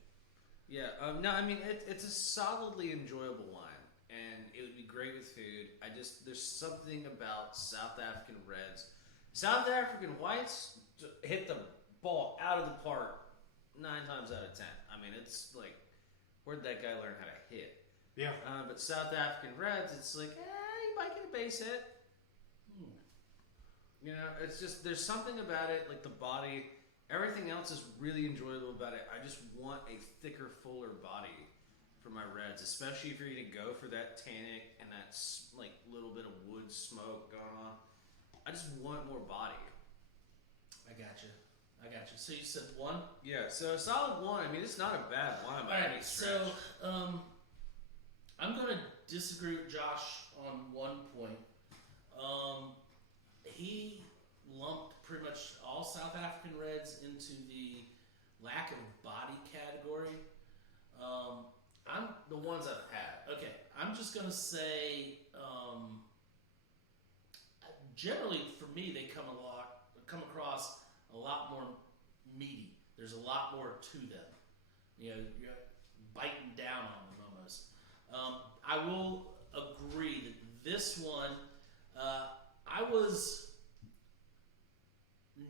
Yeah. No, I mean it's a solidly enjoyable wine, and it would be great with food. There's something about South African reds. South African whites hit the ball out of the park 9 times out of 10. I mean, it's like, where'd that guy learn how to hit? Yeah. But South African reds, it's like, you might get a base hit. You know, it's just, there's something about it, like the body, everything else is really enjoyable about it. I just want a thicker, fuller body for my reds, especially if you're going to go for that tannic and that like little bit of wood smoke going on. I just want more body. I got you. So you said 1? Yeah, so a solid 1. I mean, it's not a bad wine by any Alright, stretch. so I'm gonna disagree with Josh on one point. He lumped pretty much all South African reds into the lack of body category. I'm The ones I've had. okay. I'm just gonna say, generally for me, they come across a lot more meaty. There's a lot more to them. You know, you're biting down on them almost. I will agree that this one, I was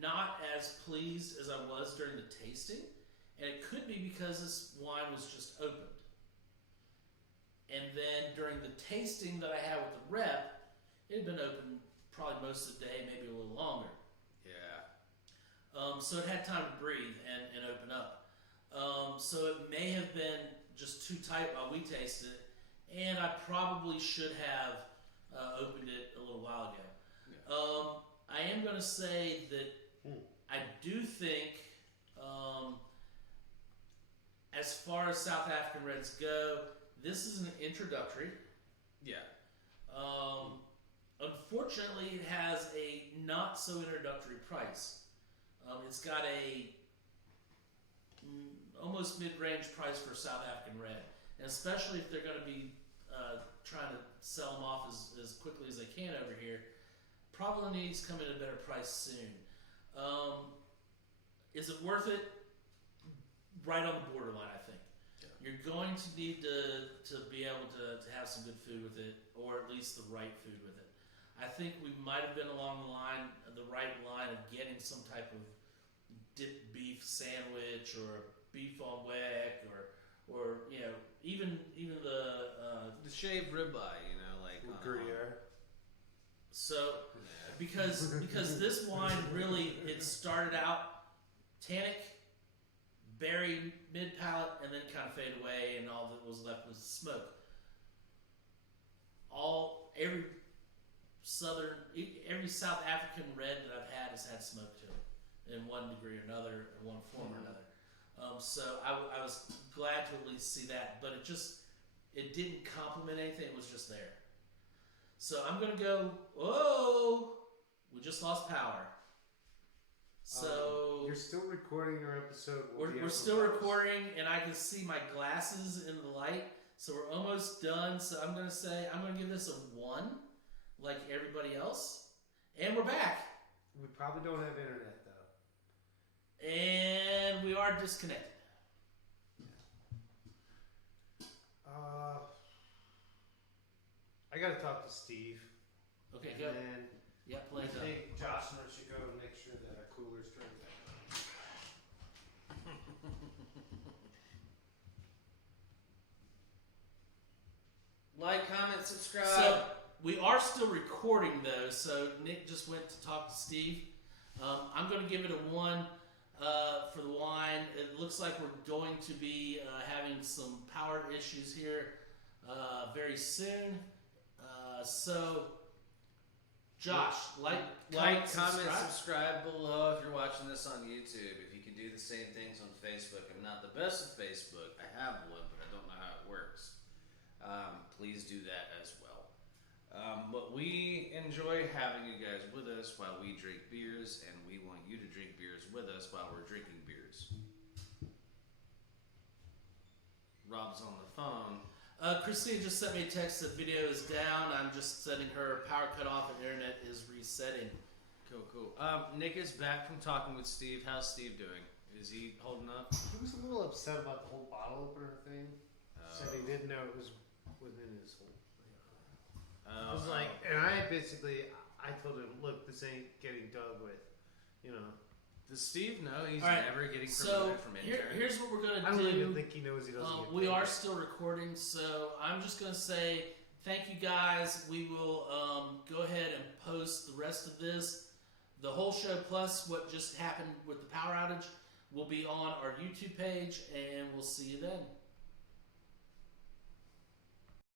not as pleased as I was during the tasting, and it could be because this wine was just opened. And then during the tasting that I had with the rep, it had been open probably most of the day, maybe a little longer. Yeah. So it had time to breathe and open up. So it may have been just too tight while we tasted it, and I probably should have opened it a little while ago. Yeah. I am going to say that I do think, as far as South African reds go, this is an introductory. Yeah. Unfortunately, it has a not so introductory price. It's got a almost mid-range price for South African red, and especially if they're going to be trying to sell them off as quickly as they can over here, probably needs to come in at a better price soon. Is it worth it? Right on the borderline, I think. Yeah. You're going to need to be able to have some good food with it, or at least the right food with it. I think we might have been along the right line of getting some type of dipped beef sandwich or beef on weck or you know even The shaved ribeye, you know, like Gruyere. so because this wine really, it started out tannic, berry, mid palate, and then kind of fade away, and all that was left was smoke. Every South African red that I've had has had smoke to it in one degree or another, or one form or another. So I was glad to at least see that, but it didn't complement anything. It was just there. So I'm gonna go. Oh, we just lost power. So You're still recording your episode. we're still recording, and I can see my glasses in the light. So we're almost done. So I'm gonna give this a 1, like everybody else, and we're back, We probably don't have internet though. and we are disconnected. I gotta talk to Steve. Okay, And good. then Yeah, I play done. think Josh and I should go and make sure that our cooler's turned on. Like, comment, subscribe. So we are still recording though. So Nick just went to talk to Steve. I'm going to give it a 1. for the wine. It looks like we're going to be having some power issues here very soon. So, Josh, like, comment, subscribe below if you're watching this on YouTube. If you can do the same things on Facebook, I'm not the best at Facebook. I have one, but I don't know how it works. Please do that as well. But we enjoy having you guys with us while we drink beers, and we want you to drink beers with us while we're drinking beers. Rob's on the phone. Christine just sent me a text that video is down. I'm just setting her power cut off and internet is resetting. Cool. Nick is back from talking with Steve. How's Steve doing? Is he holding up? He was a little upset about the whole bottle opener thing. Said he didn't know it was within his whole. I was like, and I told him, look, this ain't getting dug with, you know. Does Steve know he's All right, never getting so promoted from intern? here's what we're gonna I don't do. even think he knows he doesn't. Get We paid. are still recording, so I'm just gonna say thank you guys. We will go ahead and post the rest of this, the whole show plus what just happened with the power outage, will be on our YouTube page, and we'll see you then.